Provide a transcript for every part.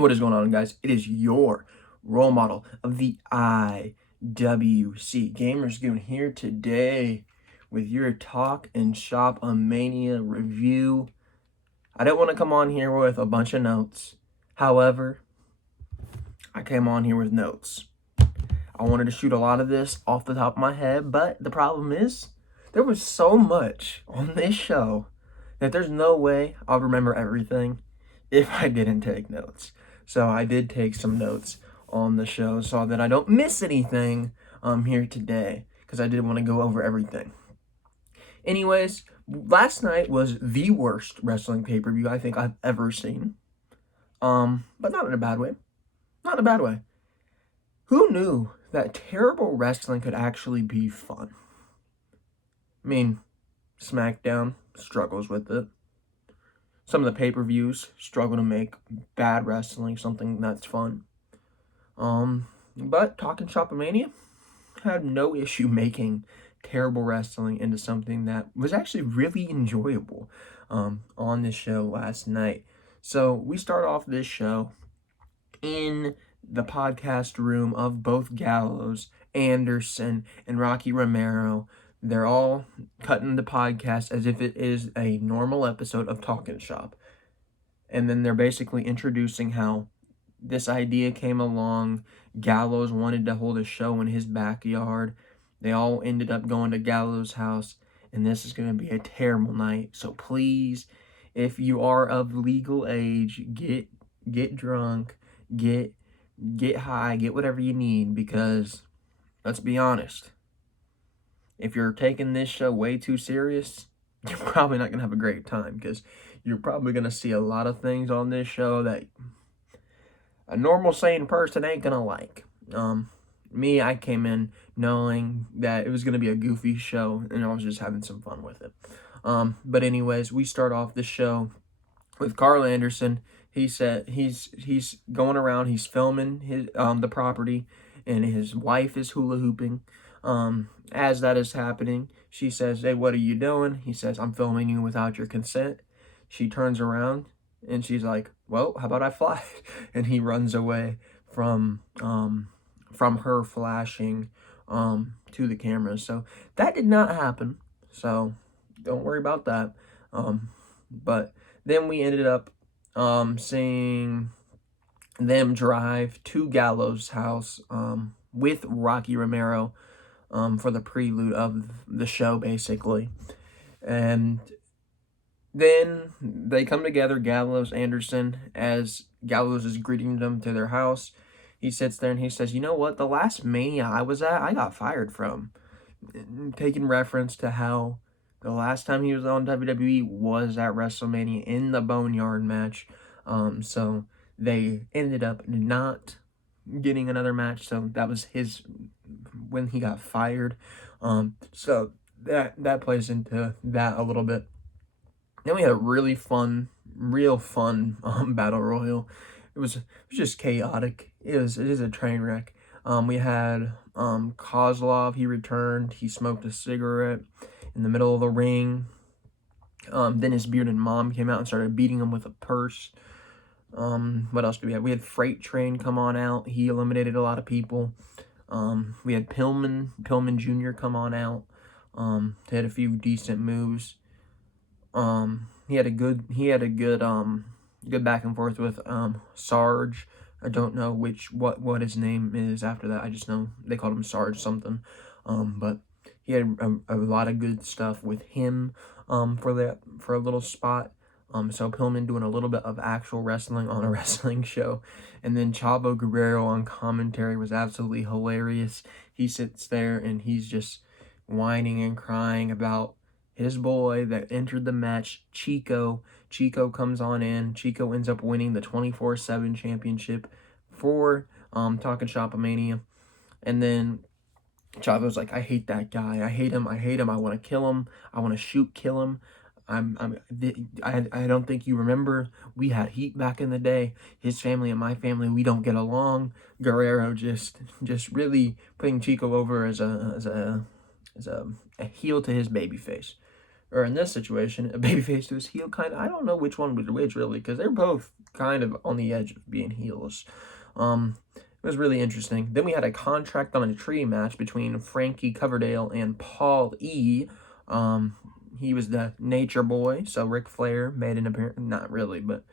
What is going on, guys? It is your role model of the IWC Gamers Goon here today with your TalkNShopAMania review. I didn't want to come on here with a bunch of notes. However, I came on here with notes. I wanted to shoot a lot of this off the top of my head, but the problem is there was so much on this show that there's no way I'll remember everything if I didn't take notes. So I did take some notes on the show so that I don't miss anything here today, because I did want to go over everything. Anyways, last night was the worst wrestling pay-per-view I think I've ever seen. But not in a bad way. Not in a bad way. Who knew that terrible wrestling could actually be fun? I mean, SmackDown struggles with it. Some of the pay-per-views struggle to make bad wrestling something that's fun. But TalkNShopAMania had no issue making terrible wrestling into something that was actually really enjoyable on this show last night. So we start off this show in the podcast room of both Gallows, Anderson, and Rocky Romero. They're all cutting the podcast as if it is a normal episode of Talkin' Shop. And then they're basically introducing how this idea came along. Gallows wanted to hold a show in his backyard. They all ended up going to Gallows' house, and this is going to be a terrible night. So please, if you are of legal age, get drunk, get high, get whatever you need, because let's be honest, if you're taking this show way too serious, you're probably not going to have a great time, because you're probably going to see a lot of things on this show that a normal sane person ain't going to like. Me, I came in knowing that it was going to be a goofy show, and I was just having some fun with it. But anyways, we start off the show with Carl Anderson. He said he's going around, he's filming his the property, and his wife is hula hooping. As that is happening, she says, "Hey, what are you doing?" He says, "I'm filming you without your consent." She turns around and she's like, "Well, how about I fly?" And he runs away from her flashing to the camera. So that did not happen. So don't worry about that. But then we ended up seeing them drive to Gallows' house with Rocky Romero for the prelude of the show, basically. And then they come together, Gallows, Anderson, as Gallows is greeting them to their house. He sits there and he says, "You know what? The last Mania I was at, I got fired from." Taking reference to how the last time he was on WWE was at WrestleMania in the Boneyard match. So they ended up not getting another match. So that was when he got fired. So that plays into that a little bit. Then we had a really fun, real fun battle royal. It was just chaotic. It is a train wreck. We had Kozlov. He returned. He smoked a cigarette in the middle of the ring. Then his bearded mom came out and started beating him with a purse. What else do we have? We had Freight Train come on out. He eliminated a lot of people. We had Pillman Jr. come on out. He had a few decent moves. He had a good back and forth with Sarge. I don't know what his name is after that. I just know they called him Sarge something. But he had a lot of good stuff with him for a little spot. So Pillman doing a little bit of actual wrestling on a wrestling show. And then Chavo Guerrero on commentary was absolutely hilarious. He sits there and he's just whining and crying about his boy that entered the match, Chico. Chico comes on in. Chico ends up winning the 24/7 championship for TalkNShopAMania. And then Chavo's like, "I hate that guy. I hate him. I want to kill him. I want to kill him. I don't think you remember, we had heat back in the day. His family and my family, we don't get along." Guerrero just really putting Chico over as a heel to his babyface. Or in this situation, a babyface to his heel, kind of. I don't know which one was which, really, because they're both kind of on the edge of being heels. It was really interesting. Then we had a contract on a tree match between Frankie Coverdale and Paul E. He was the nature boy, so Ric Flair made an appearance. Not really, but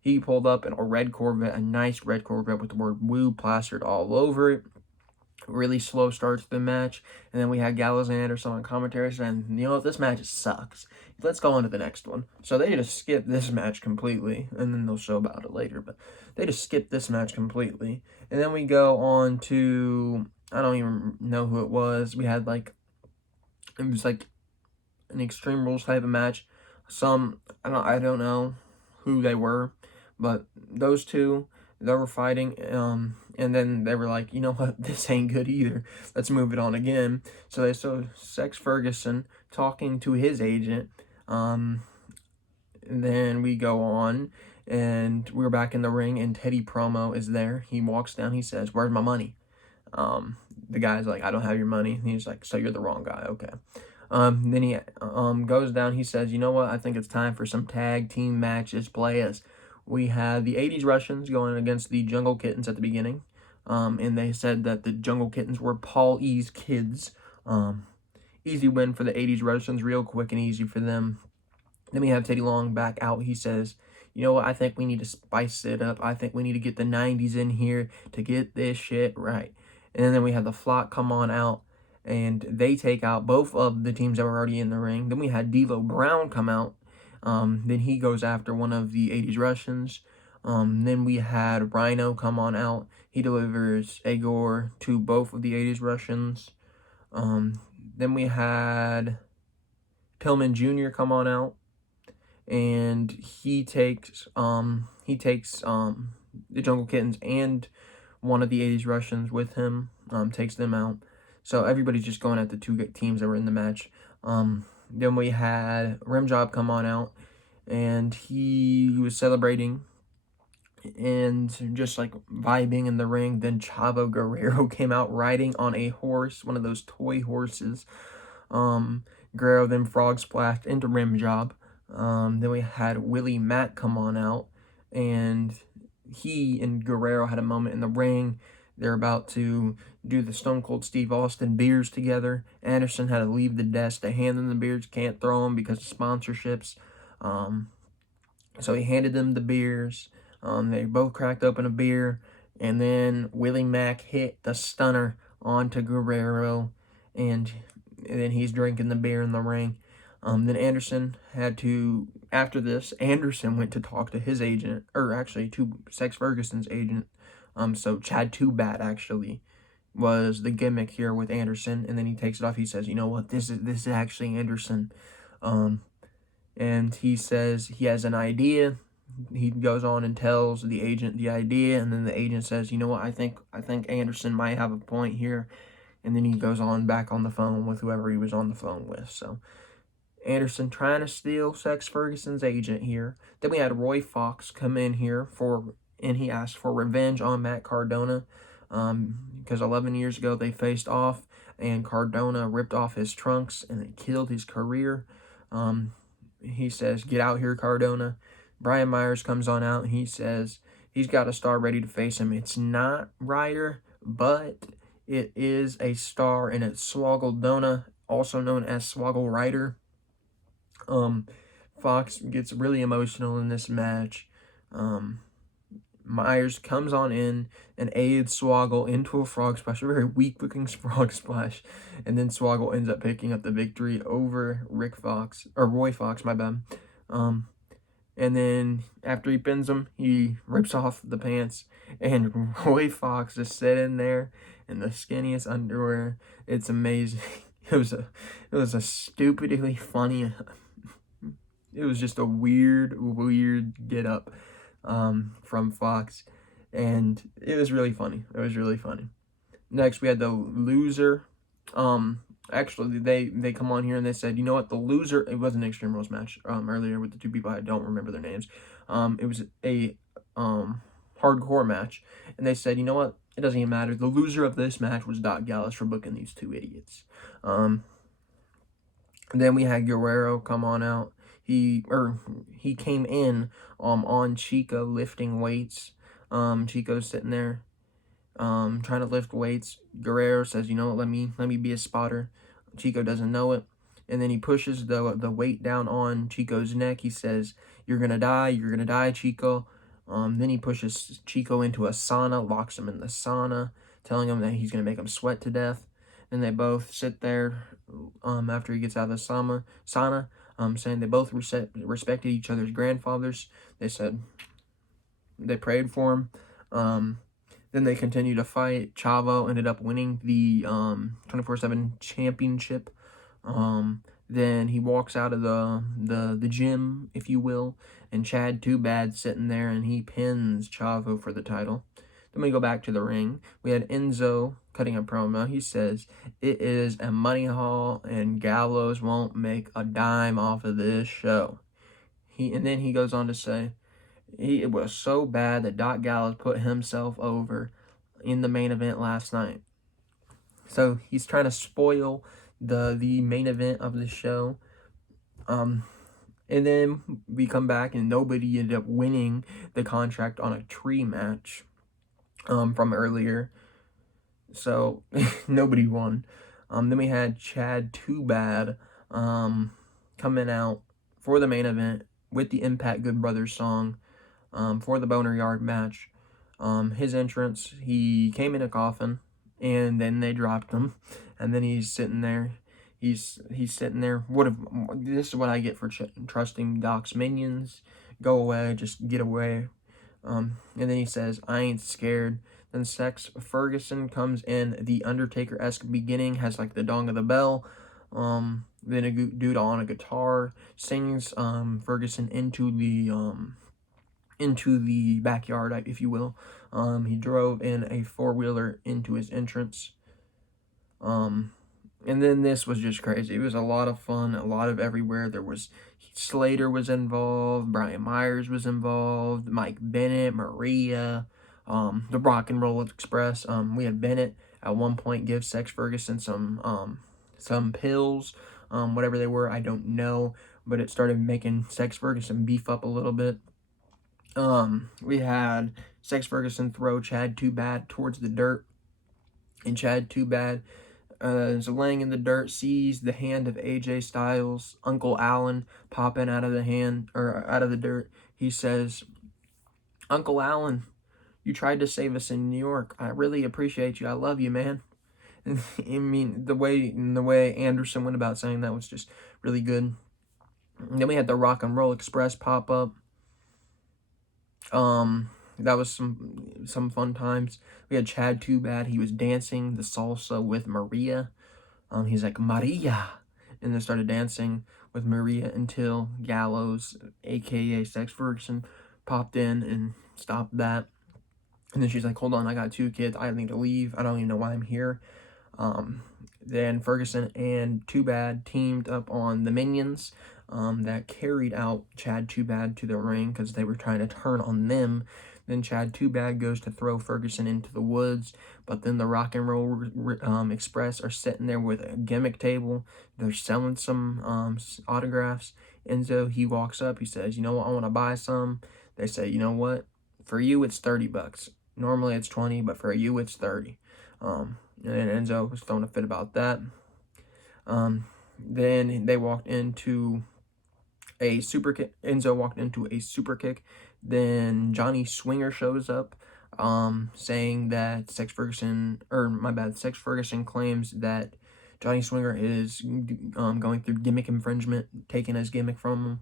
he pulled up in a red Corvette, a nice red Corvette with the word "woo" plastered all over it. Really slow start to the match, and then we had Gallows and Anderson on commentary saying, you know what, this match sucks. Let's go on to the next one. So they just skipped this match completely, and then they'll show about it later, but they just skipped this match completely. And then we go on to, I don't even know who it was. We had it was like an Extreme Rules type of match. I don't know who they were, but those two, they were fighting, and then they were like, you know what, this ain't good either. Let's move it on again. So they saw Sex Ferguson talking to his agent. And then we go on, and we're back in the ring, and Teddy Promo is there. He walks down, he says, "Where's my money?" The guy's like, "I don't have your money." And he's like, "So you're the wrong guy, okay." Then he goes down, he says, "You know what, I think it's time for some tag team matches, players." We had the 80s Russians going against the Jungle Kittens at the beginning. And they said that the Jungle Kittens were Paul E's kids. Easy win for the 80s Russians, real quick and easy for them. Then we have Teddy Long back out. He says, "You know what, I think we need to spice it up. I think we need to get the 90s in here to get this shit right." And then we have the Flock come on out, and they take out both of the teams that were already in the ring. Then we had D'Lo Brown come out. Then he goes after one of the 80s Russians. Then we had Rhino come on out. He delivers a gore to both of the 80s Russians. Then we had Pillman Jr. come on out, and he takes the Jungle Kittens and one of the 80s Russians with him, takes them out. So everybody's just going at the two teams that were in the match. Then we had Rimjob come on out, and he was celebrating and just vibing in the ring. Then Chavo Guerrero came out riding on a horse, one of those toy horses. Guerrero then frog splashed into Rimjob. Then we had Willie Mack come on out, and he and Guerrero had a moment in the ring. They're about to do the Stone Cold Steve Austin beers together. Anderson had to leave the desk to hand them the beers. Can't throw them because of sponsorships. So he handed them the beers. They both cracked open a beer. And then Willie Mack hit the stunner onto Guerrero. And then he's drinking the beer in the ring. Then Anderson had to, after this, Anderson went to talk to his agent, or actually to Sex Ferguson's agent. So Chad Too Bad actually was the gimmick here with Anderson, and then he takes it off. He says, "You know what? This is actually Anderson," and he says he has an idea. He goes on and tells the agent the idea, and then the agent says, "You know what? I think Anderson might have a point here," and then he goes on back on the phone with whoever he was on the phone with. So Anderson trying to steal Sex Ferguson's agent here. Then we had Roy Fox come in here and he asked for revenge on Matt Cardona, because 11 years ago they faced off, and Cardona ripped off his trunks and it killed his career. He says, "Get out here, Cardona." Brian Myers comes on out, and he says he's got a star ready to face him. It's not Ryder, but it is a star, and it's Swoggle Dona, also known as Swoggle Ryder. Fox gets really emotional in this match. Myers comes on in and aids Swoggle into a frog splash, a very weak-looking frog splash, and then Swoggle ends up picking up the victory over Roy Fox, my bad. And then after he pins him, he rips off the pants, and Roy Fox is sitting there in the skinniest underwear. It's amazing. It was a stupidly funny. It was just a weird get up from Fox, and it was really funny. Next, we had the loser. Actually, they come on here and they said, "You know what, the loser," it was an Extreme Rules match earlier with the two people, I don't remember their names. It was a hardcore match, and they said, "You know what, it doesn't even matter. The loser of this match was Doc Gallows for booking these two idiots." Then we had Guerrero come on out. he came in on Chico lifting weights. Chico's sitting there trying to lift weights. Guerrero says, you know what, let me be a spotter. Chico doesn't know it. And then he pushes the weight down on Chico's neck. He says, you're gonna die, Chico. Then he pushes Chico into a sauna, locks him in the sauna, telling him that he's gonna make him sweat to death. And they both sit there after he gets out of the sauna, saying they both respected each other's grandfathers. They said they prayed for him. Then they continued to fight. Chavo ended up winning the 24/7 championship. Then he walks out of the gym, if you will, and Chad Too Bad sitting there, and he pins Chavo for the title. Then we go back to the ring. We had Enzo cutting a promo. He says, it is a money haul, and Gallows won't make a dime off of this show. And then he goes on to say, it was so bad that Doc Gallows put himself over in the main event last night. So he's trying to spoil the main event of the show. And then we come back and nobody ended up winning the contract on a tree match from earlier. So nobody won. Then we had Chad Too Bad coming out for the main event with the Impact Good Brothers song for the Boner Yard match. His entrance, he came in a coffin, and then they dropped him, and then he's sitting there. He's sitting there. This is what I get for trusting Doc's minions. Go away, just get away. And then he says, I ain't scared. Then Sex Ferguson comes in, the Undertaker-esque beginning, has like the dong of the bell. Then a dude on a guitar sings Ferguson into the backyard, if you will. He drove in a four-wheeler into his entrance. And then this was just crazy. It was a lot of fun, a lot of everywhere. There was Slater was involved, Brian Myers was involved, Mike Bennett, Maria, the Rock and Roll Express. We had Bennett at one point give Sex Ferguson some pills, whatever they were, I don't know, but it started making Sex Ferguson beef up a little bit. We had Sex Ferguson throw Chad Too Bad towards the dirt, and Chad Too Bad is laying in the dirt, sees the hand of AJ Styles, Uncle Allen, popping out of the dirt. He says, Uncle Allen, you tried to save us in New York. I really appreciate you. I love you, man. And, I mean, the way Anderson went about saying that was just really good. And then we had the Rock and Roll Express pop up. That was some fun times. We had Chad Too Bad. He was dancing the salsa with Maria. He's like, Maria, and then started dancing with Maria until Gallows, aka Sex Ferguson, popped in and stopped that. And then she's like, hold on, I got 2 kids. I need to leave. I don't even know why I'm here. Then Ferguson and Too Bad teamed up on the Minions that carried out Chad Too Bad to the ring because they were trying to turn on them. Then Chad Too Bad goes to throw Ferguson into the woods, but then the Rock and Roll Express are sitting there with a gimmick table. They're selling some autographs. Enzo, he walks up. He says, you know what, I want to buy some. They say, you know what, for you it's $30. Normally it's 20, but for you it's 30. And then Enzo was throwing a fit about that. Then they walked into a super kick. Enzo walked into a super kick. Then Johnny Swinger shows up, saying that Sex Ferguson claims that Johnny Swinger is going through gimmick infringement, taking his gimmick from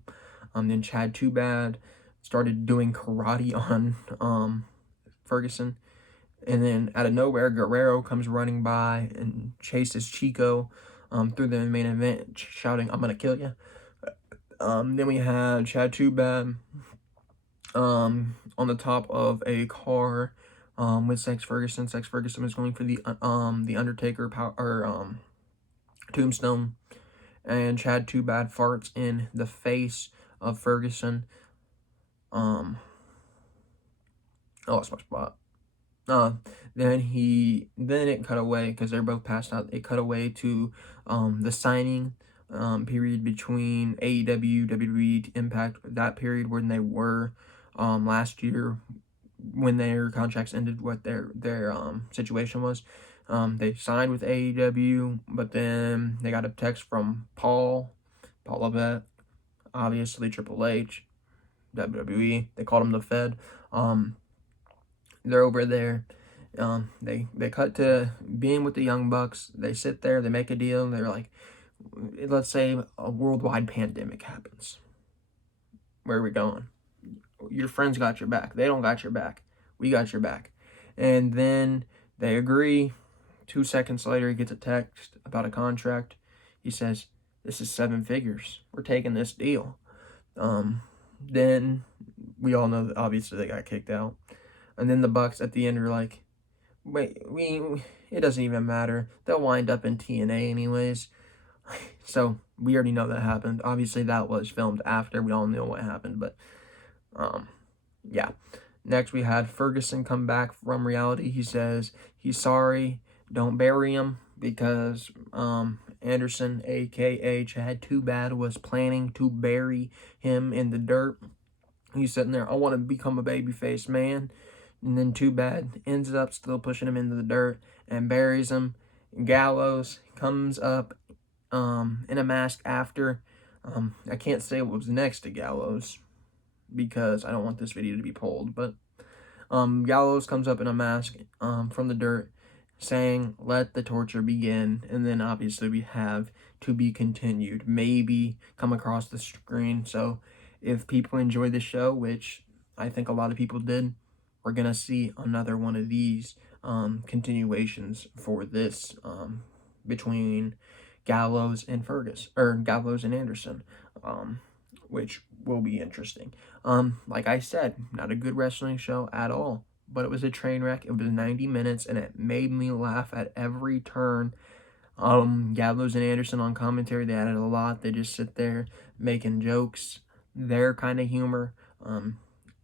him. Then Chad Too Bad started doing karate on Ferguson. And then out of nowhere, Guerrero comes running by and chases Chico through the main event, shouting, I'm going to kill you. Then we had Chad Too Bad on the top of a car with Sex Ferguson. Sex Ferguson was going for the Undertaker tombstone. And Chad Too Bad farts in the face of Ferguson. I lost my spot. Then it cut away because they're both passed out. It cut away to the signing period between AEW, WWE, Impact, that period when they were last year when their contracts ended, what their situation was. They signed with AEW, but then they got a text from Paul Levesque, obviously Triple H, WWE. They called him the Fed. They're over there. They cut to being with the Young Bucks. They sit there. They make a deal. They're like, let's say a worldwide pandemic happens. Where are we going? Your friends got your back. They don't got your back. We got your back. And then they agree. 2 seconds later, he gets a text about a contract. He says, this is 7 figures. We're taking this deal. Then we all know that obviously they got kicked out. And then the Bucks at the end are like, wait, it doesn't even matter. They'll wind up in TNA anyways. So we already know that happened. Obviously that was filmed after. We all know what happened, but yeah. Next we had Ferguson come back from reality. He says he's sorry. Don't bury him because Anderson, aka Chad Too Bad, was planning to bury him in the dirt. He's sitting there, I want to become a babyface man. And then Too Bad ends up still pushing him into the dirt and buries him. Gallows comes up in a mask after. I can't say what was next to Gallows because I don't want this video to be pulled, but Gallows comes up in a mask from the dirt saying, let the torture begin, and then obviously we have to be continued, maybe come across the screen. So if people enjoy the show, which I think a lot of people did, we're gonna see another one of these continuations for this between Gallows and Gallows and Anderson, which will be interesting. Like I said, not a good wrestling show at all, but it was a train wreck. It was 90 minutes, and it made me laugh at every turn. Gallows and Anderson on commentary, they added a lot. They just sit there making jokes, their kind of humor.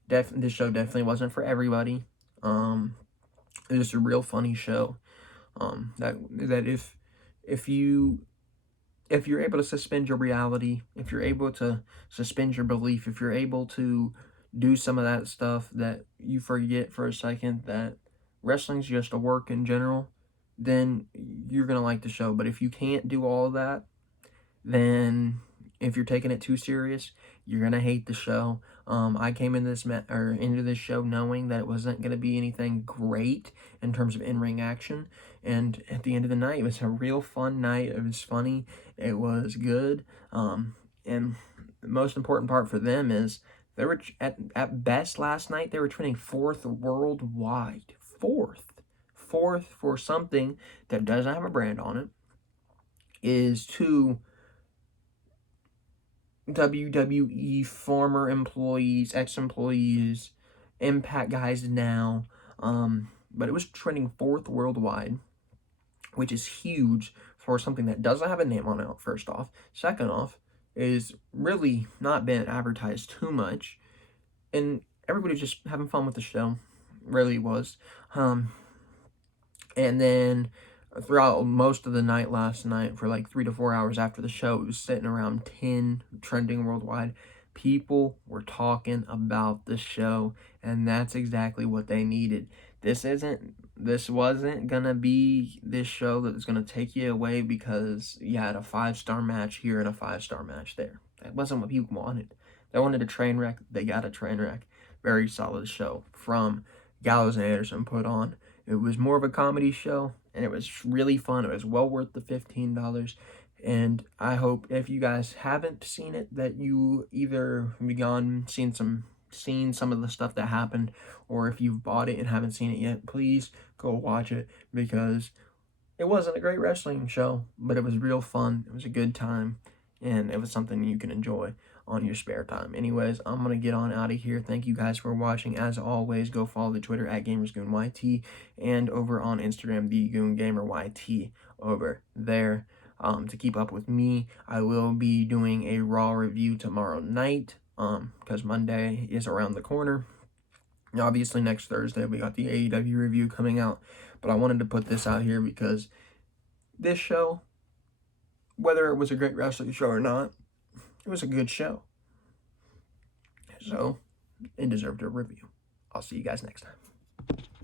This show definitely wasn't for everybody. It was just a real funny show. That if you're able to suspend your reality, if you're able to suspend your belief, if you're able to do some of that stuff that you forget for a second that wrestling's just a work in general, then you're going to like the show. But if you can't do all of that, then if you're taking it too serious, you're going to hate the show. I came into this show knowing that it wasn't going to be anything great in terms of in-ring action. And at the end of the night, it was a real fun night. It was funny. It was good. And the most important part for them is they were at best last night, they were trending 4th worldwide. Fourth for something that doesn't have a brand on it is to WWE former employees, ex-employees, Impact guys now. But it was trending 4th worldwide, which is huge for something that doesn't have a name on it, first off. Second off, is really not been advertised too much. And everybody was just having fun with the show. Really was. And then throughout most of the night last night, for like 3 to 4 hours after the show, it was sitting around 10 trending worldwide. People were talking about the show, and that's exactly what they needed. This wasn't gonna be this show that was gonna take you away because you had a 5-star match here and a 5-star match there. That wasn't what people wanted. They wanted a train wreck. They got a train wreck. Very solid show from Gallows and Anderson put on. It was more of a comedy show, and it was really fun. It was well worth the $15. And I hope if you guys haven't seen it, that you either seen some of the stuff that happened, or if you've bought it and haven't seen it yet, please go watch it, because it wasn't a great wrestling show, but it was real fun. It was a good time, and it was something you can enjoy on your spare time. Anyways, I'm going to get on out of here. Thank you guys for watching. As always, go follow the Twitter at GamersGoonYT, and over on Instagram, thegoongameryt over there. To keep up with me, I will be doing a Raw review tomorrow night, because Monday is around the corner. Obviously, next Thursday, we got the AEW review coming out, but I wanted to put this out here because this show whether it was a great wrestling show or not, it was a good show. So, it deserved a review. I'll see you guys next time.